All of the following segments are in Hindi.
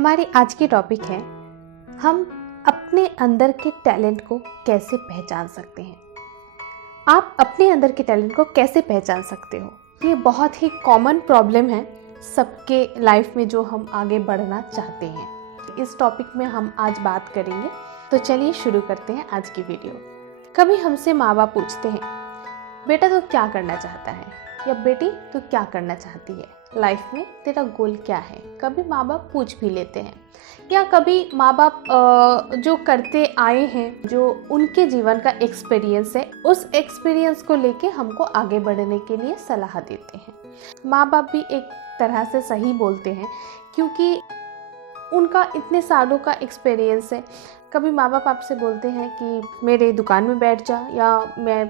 हमारी आज की टॉपिक है हम अपने अंदर के टैलेंट को कैसे पहचान सकते हैं। आप अपने अंदर के टैलेंट को कैसे पहचान सकते हो? ये बहुत ही कॉमन प्रॉब्लम है सबके लाइफ में जो हम आगे बढ़ना चाहते हैं। इस टॉपिक में हम आज बात करेंगे, तो चलिए शुरू करते हैं आज की वीडियो। कभी हमसे माँ बाप पूछते हैं, बेटा तू क्या करना चाहता है, या बेटी तू क्या करना चाहती है, लाइफ में तेरा गोल क्या है। कभी माँ बाप पूछ भी लेते हैं, या कभी माँ बाप जो करते आए हैं, जो उनके जीवन का एक्सपीरियंस है, उस एक्सपीरियंस को लेके हमको आगे बढ़ने के लिए सलाह देते हैं। माँ बाप भी एक तरह से सही बोलते हैं, क्योंकि उनका इतने सालों का एक्सपीरियंस है। कभी माँ बाप आपसे बोलते हैं कि मेरे दुकान में बैठ जा, या मैं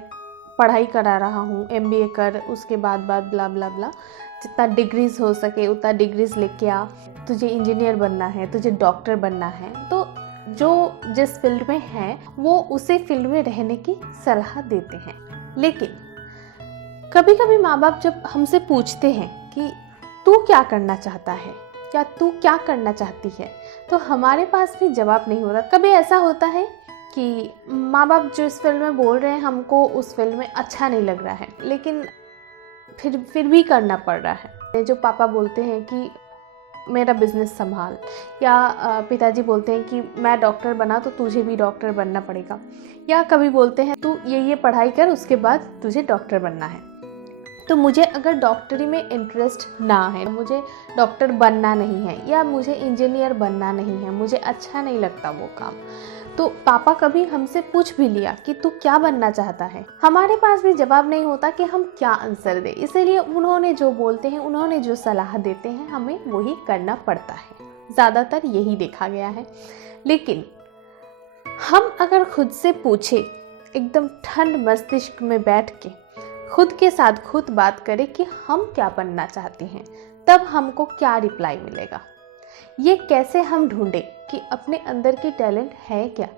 पढ़ाई करा रहा हूँ, MBA कर, उसके बाद ब्ला ब्ला ब्ला, जितना डिग्रीज हो सके उतना डिग्रीज लेके आ, तुझे इंजीनियर बनना है, तुझे डॉक्टर बनना है। तो जो जिस फील्ड में है वो उसी फील्ड में रहने की सलाह देते हैं। लेकिन कभी कभी माँ बाप जब हमसे पूछते हैं कि तू क्या करना चाहता है, या तू क्या करना चाहती है, तो हमारे पास भी जवाब नहीं होता। कभी ऐसा होता है कि माँ बाप जो इस फील्ड में बोल रहे हैं, हमको उस फील्ड में अच्छा नहीं लग रहा है, लेकिन फिर भी करना पड़ रहा है। जो पापा बोलते हैं कि मेरा बिजनेस संभाल, या पिताजी बोलते हैं कि मैं डॉक्टर बना तो तुझे भी डॉक्टर बनना पड़ेगा, या कभी बोलते हैं तू ये पढ़ाई कर, उसके बाद तुझे डॉक्टर बनना है। तो मुझे अगर डॉक्टरी में इंटरेस्ट ना है, मुझे डॉक्टर बनना नहीं है, या मुझे इंजीनियर बनना नहीं है, मुझे अच्छा नहीं लगता वो काम, तो पापा कभी हमसे पूछ भी लिया कि तू क्या बनना चाहता है, हमारे पास भी जवाब नहीं होता कि हम क्या आंसर दें। इसीलिए उन्होंने जो बोलते हैं, उन्होंने जो सलाह देते हैं, हमें वही करना पड़ता है। ज़्यादातर यही देखा गया है। लेकिन हम अगर खुद से पूछे, एकदम ठंड मस्तिष्क में बैठ के खुद के साथ खुद बात करें कि हम क्या बनना चाहते हैं, तब हमको क्या रिप्लाई मिलेगा। ये कैसे हम ढूंढें कि अपने अंदर की टैलेंट है क्या।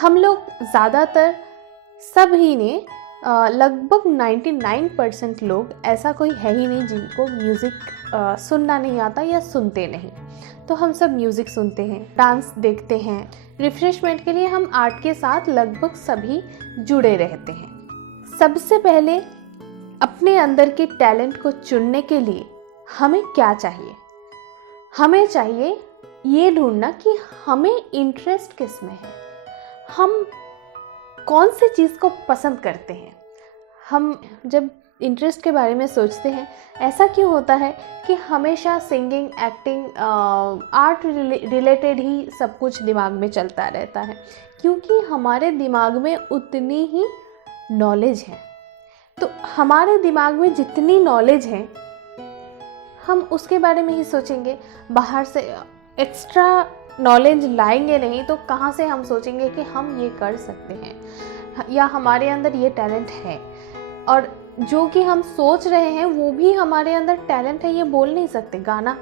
हम लोग ज़्यादातर सभी ने लगभग 99% लोग, ऐसा कोई है ही नहीं जिनको म्यूज़िक सुनना नहीं आता या सुनते नहीं। तो हम सब म्यूज़िक सुनते हैं, डांस देखते हैं, रिफ्रेशमेंट के लिए हम आर्ट के साथ लगभग सभी जुड़े रहते हैं। सबसे पहले अपने अंदर के टैलेंट को चुनने के लिए हमें क्या चाहिए? हमें चाहिए ये ढूंढना कि हमें इंटरेस्ट किस में है, हम कौन सी चीज़ को पसंद करते हैं। हम जब इंटरेस्ट के बारे में सोचते हैं, ऐसा क्यों होता है कि हमेशा सिंगिंग, एक्टिंग, आर्ट रिलेटेड ही सब कुछ दिमाग में चलता रहता है? क्योंकि हमारे दिमाग में उतनी ही नॉलेज है। तो हमारे दिमाग में जितनी नॉलेज है, हम उसके बारे में ही सोचेंगे। बाहर से एक्स्ट्रा नॉलेज लाएंगे नहीं, तो कहाँ से हम सोचेंगे कि हम ये कर सकते हैं, या हमारे अंदर ये टैलेंट है। और जो कि हम सोच रहे हैं वो भी हमारे अंदर टैलेंट है, ये बोल नहीं सकते। गाना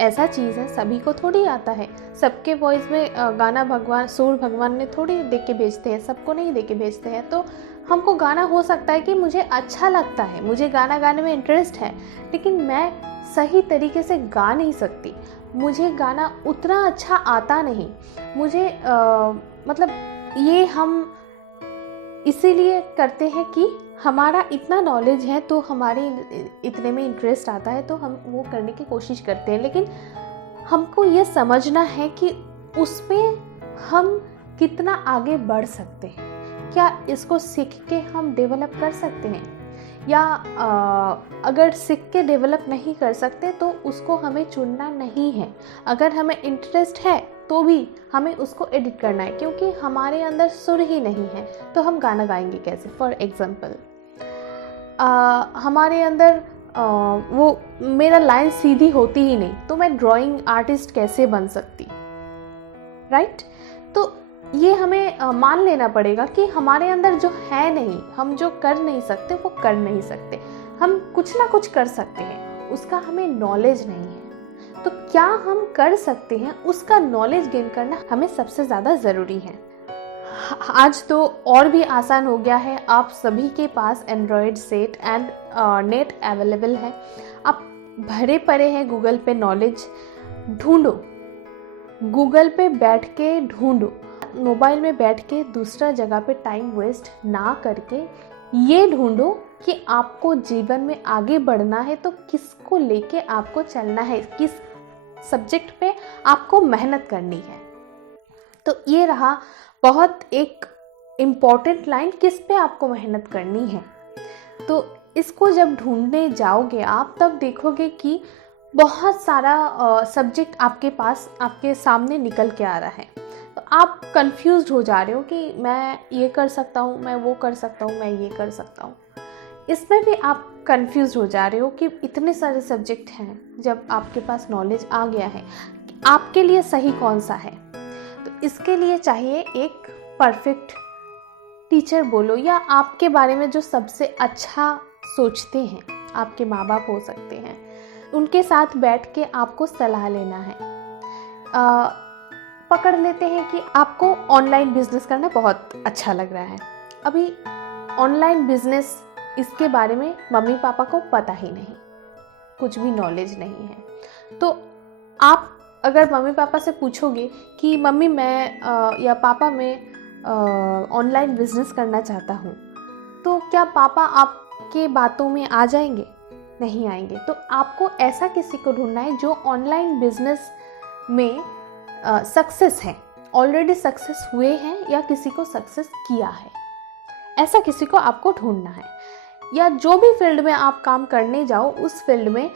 ऐसा चीज़ है, सभी को थोड़ी आता है। सबके वॉइस में गाना भगवान, सुर भगवान ने थोड़ी दे के भेजते हैं, सबको नहीं दे के भेजते हैं। तो हमको गाना हो सकता है कि मुझे अच्छा लगता है, मुझे गाना गाने में इंटरेस्ट है, लेकिन मैं सही तरीके से गा नहीं सकती, मुझे गाना उतना अच्छा आता नहीं, मुझे मतलब ये हम इसीलिए करते हैं कि हमारा इतना नॉलेज है, तो हमारे इतने में इंटरेस्ट आता है, तो हम वो करने की कोशिश करते हैं। लेकिन हमको ये समझना है कि उसमें हम कितना आगे बढ़ सकते हैं। क्या इसको सीख के हम डेवलप कर सकते हैं, या अगर सीख के डेवलप नहीं कर सकते तो उसको हमें चुनना नहीं है। अगर हमें इंटरेस्ट है तो भी हमें उसको एडिट करना है, क्योंकि हमारे अंदर सुर ही नहीं है तो हम गाना गाएंगे कैसे। फॉर एग्जांपल, हमारे अंदर वो मेरा लाइन सीधी होती ही नहीं, तो मैं ड्राइंग आर्टिस्ट कैसे बन सकती, राइट? तो ये हमें मान लेना पड़ेगा कि हमारे अंदर जो है नहीं, हम जो कर नहीं सकते वो कर नहीं सकते। हम कुछ ना कुछ कर सकते हैं, उसका हमें नॉलेज नहीं है। तो क्या हम कर सकते हैं, उसका नॉलेज गेन करना हमें सबसे ज़्यादा ज़रूरी है। आज तो और भी आसान हो गया है, आप सभी के पास android set and net available है। आप भरे पड़े हैं गूगल पे, नॉलेज ढूंढो गूगल पे बैठ के ढूंढो, मोबाइल में बैठ के दूसरा जगह पे टाइम वेस्ट ना करके ये ढूंढो कि आपको जीवन में आगे बढ़ना है तो किसको लेके आपको चलना है, किस सब्जेक्ट पे आपको मेहनत करनी है। तो ये रहा बहुत एक इम्पॉर्टेंट लाइन, किस पे आपको मेहनत करनी है। तो इसको जब ढूंढने जाओगे आप, तब देखोगे कि बहुत सारा सब्जेक्ट आपके पास, आपके सामने निकल के आ रहा है। तो आप कंफ्यूज्ड हो जा रहे हो कि मैं ये कर सकता हूँ, मैं वो कर सकता हूँ, मैं ये कर सकता हूँ। इसमें भी आप कंफ्यूज हो जा रहे हो कि इतने सारे सब्जेक्ट हैं। जब आपके पास नॉलेज आ गया है कि आपके लिए सही कौन सा है, तो इसके लिए चाहिए एक परफेक्ट टीचर बोलो, या आपके बारे में जो सबसे अच्छा सोचते हैं, आपके माँ बाप हो सकते हैं, उनके साथ बैठ के आपको सलाह लेना है। पकड़ लेते हैं कि आपको ऑनलाइन बिजनेस करना बहुत अच्छा लग रहा है। अभी ऑनलाइन बिजनेस, इसके बारे में मम्मी पापा को पता ही नहीं, कुछ भी नॉलेज नहीं है। तो आप अगर मम्मी पापा से पूछोगे कि मम्मी मैं या पापा मैं ऑनलाइन बिजनेस करना चाहता हूँ, तो क्या पापा आपके बातों में आ जाएंगे? नहीं आएंगे। तो आपको ऐसा किसी को ढूंढना है जो ऑनलाइन बिजनेस में सक्सेस है, ऑलरेडी सक्सेस हुए हैं या किसी को सक्सेस किया है, ऐसा किसी को आपको ढूंढना है। या जो भी फील्ड में आप काम करने जाओ, उस फील्ड में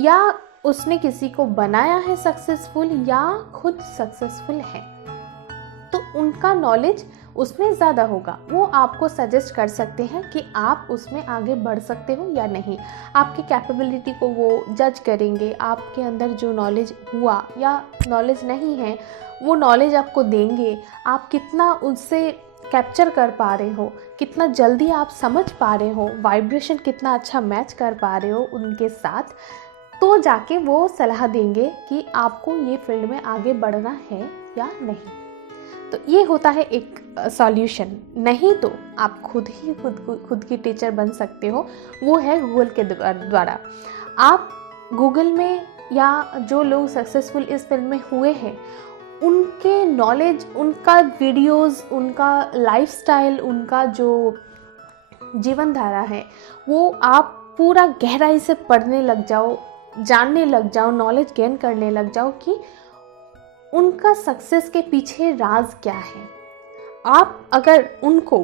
या उसने किसी को बनाया है सक्सेसफुल या खुद सक्सेसफुल है, तो उनका नॉलेज उसमें ज़्यादा होगा। वो आपको सजेस्ट कर सकते हैं कि आप उसमें आगे बढ़ सकते हो या नहीं। आपकी कैपेबिलिटी को वो जज करेंगे, आपके अंदर जो नॉलेज हुआ या नॉलेज नहीं है वो नॉलेज आपको देंगे। आप कितना उससे कैप्चर कर पा रहे हो, कितना जल्दी आप समझ पा रहे हो, वाइब्रेशन कितना अच्छा मैच कर पा रहे हो उनके साथ, तो जाके वो सलाह देंगे कि आपको ये फील्ड में आगे बढ़ना है या नहीं। तो ये होता है एक सॉल्यूशन। नहीं तो आप खुद की टीचर बन सकते हो, वो है गूगल के द्वारा। आप गूगल में या जो लोग सक्सेसफुल इस फील्ड में हुए हैं, उनके नॉलेज, उनका वीडियोस, उनका लाइफस्टाइल, उनका जो जीवन धारा है, वो आप पूरा गहराई से पढ़ने लग जाओ, जानने लग जाओ, नॉलेज गेन करने लग जाओ कि उनका सक्सेस के पीछे राज क्या है। आप अगर उनको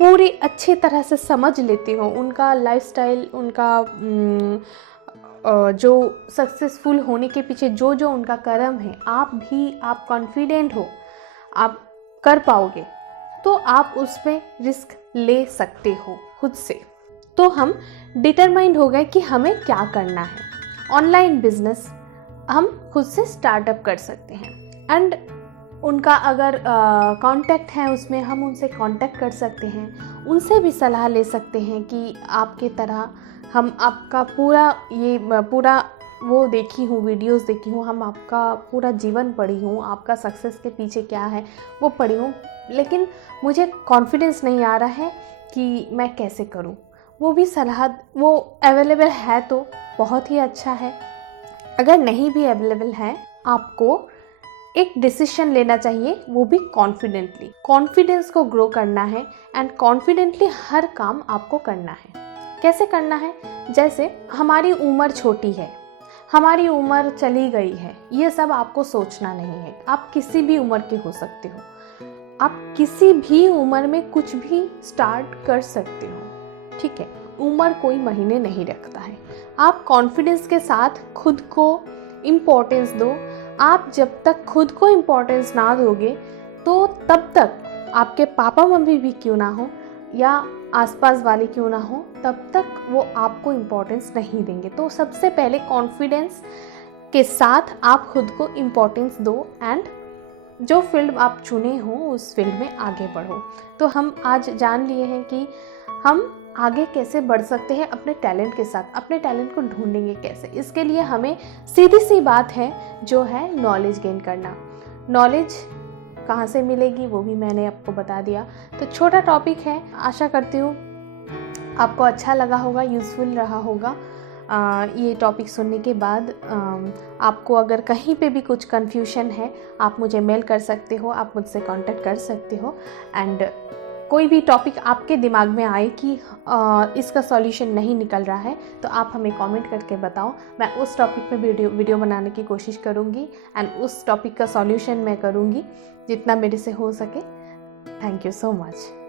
पूरी अच्छी तरह से समझ लेते हो, उनका लाइफस्टाइल, उनका जो सक्सेसफुल होने के पीछे जो जो उनका कर्म है, आप कॉन्फिडेंट हो, आप कर पाओगे, तो आप उसमें रिस्क ले सकते हो खुद से। तो हम डिटरमाइंड हो गए कि हमें क्या करना है। ऑनलाइन बिजनेस हम खुद से स्टार्टअप कर सकते हैं, एंड उनका अगर कांटेक्ट है उसमें हम उनसे कांटेक्ट कर सकते हैं, उनसे भी सलाह ले सकते हैं कि आपके तरह हम आपका पूरा वो देखी हूँ, वीडियोस देखी हूँ, हम आपका पूरा जीवन पढ़ी हूँ, आपका सक्सेस के पीछे क्या है वो पढ़ी हूँ, लेकिन मुझे कॉन्फिडेंस नहीं आ रहा है कि मैं कैसे करूँ। वो भी सलाह, वो अवेलेबल है तो बहुत ही अच्छा है। अगर नहीं भी अवेलेबल है, आपको एक डिसीजन लेना चाहिए, वो भी कॉन्फिडेंटली। कॉन्फिडेंस को ग्रो करना है एंड कॉन्फिडेंटली हर काम आपको करना है। कैसे करना है? जैसे हमारी उम्र छोटी है, हमारी उम्र चली गई है, ये सब आपको सोचना नहीं है। आप किसी भी उम्र के हो सकते हो, आप किसी भी उम्र में कुछ भी स्टार्ट कर सकते हो, ठीक है। उम्र कोई महीने नहीं रखता है। आप कॉन्फिडेंस के साथ खुद को इम्पोर्टेंस दो। आप जब तक खुद को इम्पोर्टेंस ना दोगे, तो तब तक आपके पापा मम्मी भी क्यों ना हो या आसपास वाले क्यों ना हो, तब तक वो आपको इम्पोर्टेंस नहीं देंगे। तो सबसे पहले कॉन्फिडेंस के साथ आप खुद को इम्पोर्टेंस दो एंड जो फील्ड आप चुने हो उस फील्ड में आगे बढ़ो। तो हम आज जान लिए हैं कि हम आगे कैसे बढ़ सकते हैं अपने टैलेंट के साथ। अपने टैलेंट को ढूंढेंगे कैसे? इसके लिए हमें सीधी सी बात है जो है नॉलेज गेन करना। नॉलेज कहाँ से मिलेगी वो भी मैंने आपको बता दिया। तो छोटा टॉपिक है, आशा करती हूँ आपको अच्छा लगा होगा, यूज़फुल रहा होगा। ये टॉपिक सुनने के बाद आपको अगर कहीं पे भी कुछ कन्फ्यूजन है, आप मुझे मेल कर सकते हो, आप मुझसे कांटेक्ट कर सकते हो। एंड कोई भी टॉपिक आपके दिमाग में आए कि इसका सॉल्यूशन नहीं निकल रहा है, तो आप हमें कमेंट करके बताओ। मैं उस टॉपिक पे वीडियो बनाने की कोशिश करूँगी एंड उस टॉपिक का सॉल्यूशन मैं करूँगी जितना मेरे से हो सके। Thank you so much.